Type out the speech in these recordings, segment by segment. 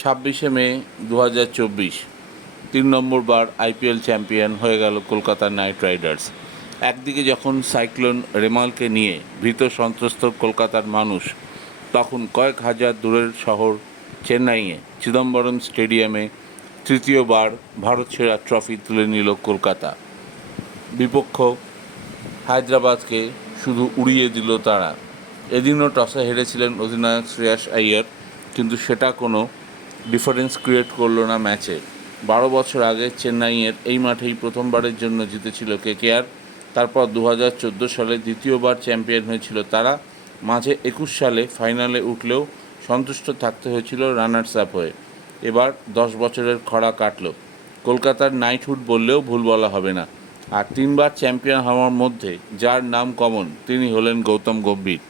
26শে মে 2024 3 নম্বর বার IPL champion হয়ে গেল Kolkata night Riders. একদিকে যখন সাইক্লোন রেমালকে নিয়ে ভীত সন্ত্রস্ত কলকাতার মানুষ, তখন কয়েক হাজার দূরের শহর চেন্নাইয়ে চিদম্বরম স্টেডিয়ামে তৃতীয়বার ভারত সেরা ট্রফি তুলে নিল কলকাতা। বিপক্ষ হায়দ্রাবাদকে শুধু উড়িয়ে দিল তারা। এদিনও টসে হেরেছিলেন অধিনায়ক শ্রেয়াস আইয়ার, কিন্তু সেটা কোনো ডিফারেন্স ক্রিয়েট করলো না ম্যাচে। 12 বছর আগে চেন্নাইয়ের এই মাঠেই প্রথমবারের জন্য জিতেছিল কেকেআর। তারপর 2014 সালে দ্বিতীয়বার চ্যাম্পিয়ন হয়েছিল তারা। মাঝে 21 সালে ফাইনালে উঠলেও সন্তুষ্ট থাকতে হয়েছিল রানার্স আপ হয়ে। এবার 10 বছরের খরা কাটল। কলকাতার নাইটহুড বললেও ভুল বলা হবে না। আর 3বার চ্যাম্পিয়ন হওয়ার মধ্যে যার নাম কমন, তিনি হলেন গৌতম গম্ভীর।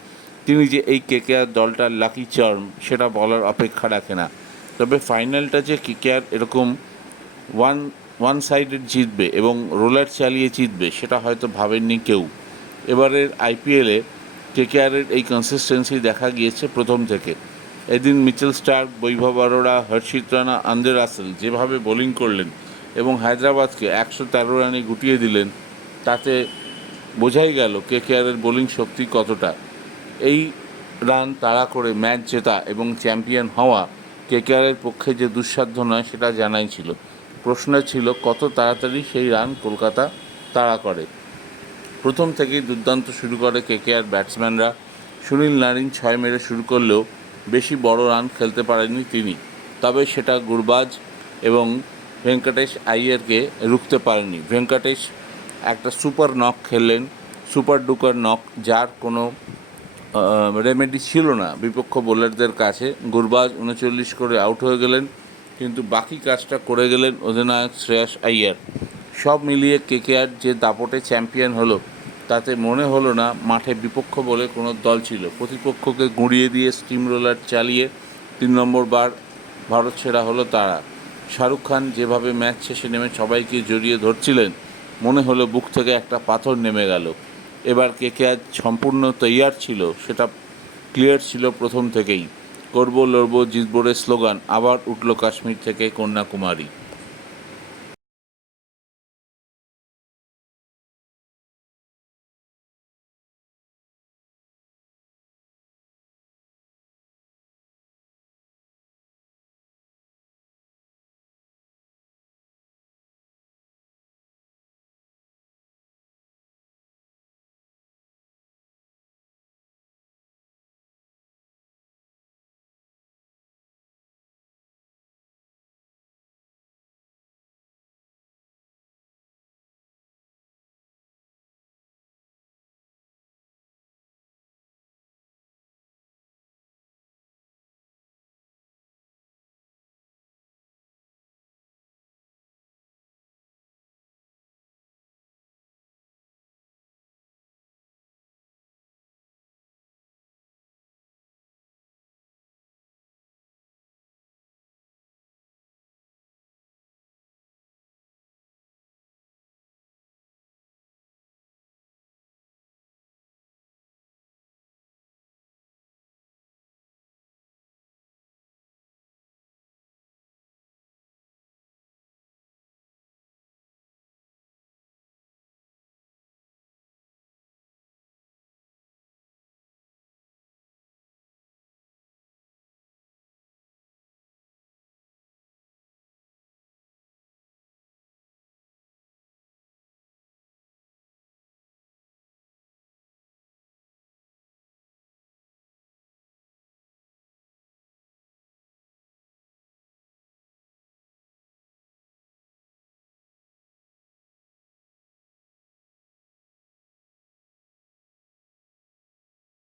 তিনি যে এই কেকেআর দলটার লাকি চার্ম, সেটা বলার অপেক্ষা রাখে না। তবে ফাইনালটা যে কেকেআর এরকম ওয়ান সাইডেড জিতবে এবং রোলার চালিয়ে জিতবে, সেটা হয়তো ভাবেননি কেউ। এবারের আইপিএলে কেকেআরের এই কনসিস্টেন্সি দেখা গিয়েছে প্রথম থেকে। এদিন মিচেল স্টার্ক, বৈভব অরোরা, হর্ষিত রানা, আন্দ্রে রাসেল যেভাবে বোলিং করলেন এবং হায়দ্রাবাদকে 113 রানে গুটিয়ে দিলেন, তাতে বোঝাই গেল কেকেআরের বোলিং শক্তি কতটা। এই রান তাড়া করে ম্যাচ জেতা এবং চ্যাম্পিয়ন হওয়া কেকেআরের পক্ষে যে দুঃসাধ্য নয়, সেটা জানাই ছিল। প্রশ্ন ছিল কত তাড়াতাড়ি সেই রান কলকাতা তাড়া করে। প্রথম থেকেই দুর্দান্ত শুরু করে কেকেআর ব্যাটসম্যানরা। সুনীল নারিন 6 মেরে শুরু করলেও বেশি বড় রান খেলতে পারেননি তিনি। তবে সেটা গুরবাজ এবং ভেঙ্কটেশ আইয়ারকে রুখতে পারেনি। ভেঙ্কটেশ একটা সুপার নক খেললেন, সুপার ডুকার নক, যার কোনো রেমেডি ছিল না বিপক্ষ বোলারদের কাছে। গুরবাজ 39 করে আউট হয়ে গেলেন, কিন্তু বাকি কাজটা করে গেলেন অধিনায়ক শ্রেয়াস আইয়ার। সব মিলিয়ে কেকেআর যে দাপটে চ্যাম্পিয়ন হলো, তাতে মনে হলো না মাঠে বিপক্ষ বলে কোনো দল ছিল। প্রতিপক্ষকে গুঁড়িয়ে দিয়ে স্টিম রোলার চালিয়ে 3 নম্বর বার ভারত সেরা হলো তারা। শাহরুখ খান যেভাবে ম্যাচ শেষে নেমে সবাইকে জড়িয়ে ধরছিলেন, মনে হলো বুক থেকে একটা পাথর নেমে গেল। এবার কেকেআর সম্পূর্ণ তৈয়ার ছিল, সেটা ক্লিয়ার ছিল প্রথম থেকেই। করবো লড়বো জিতবোর স্লোগান আবার উঠল কাশ্মীর থেকে কন্যাকুমারী।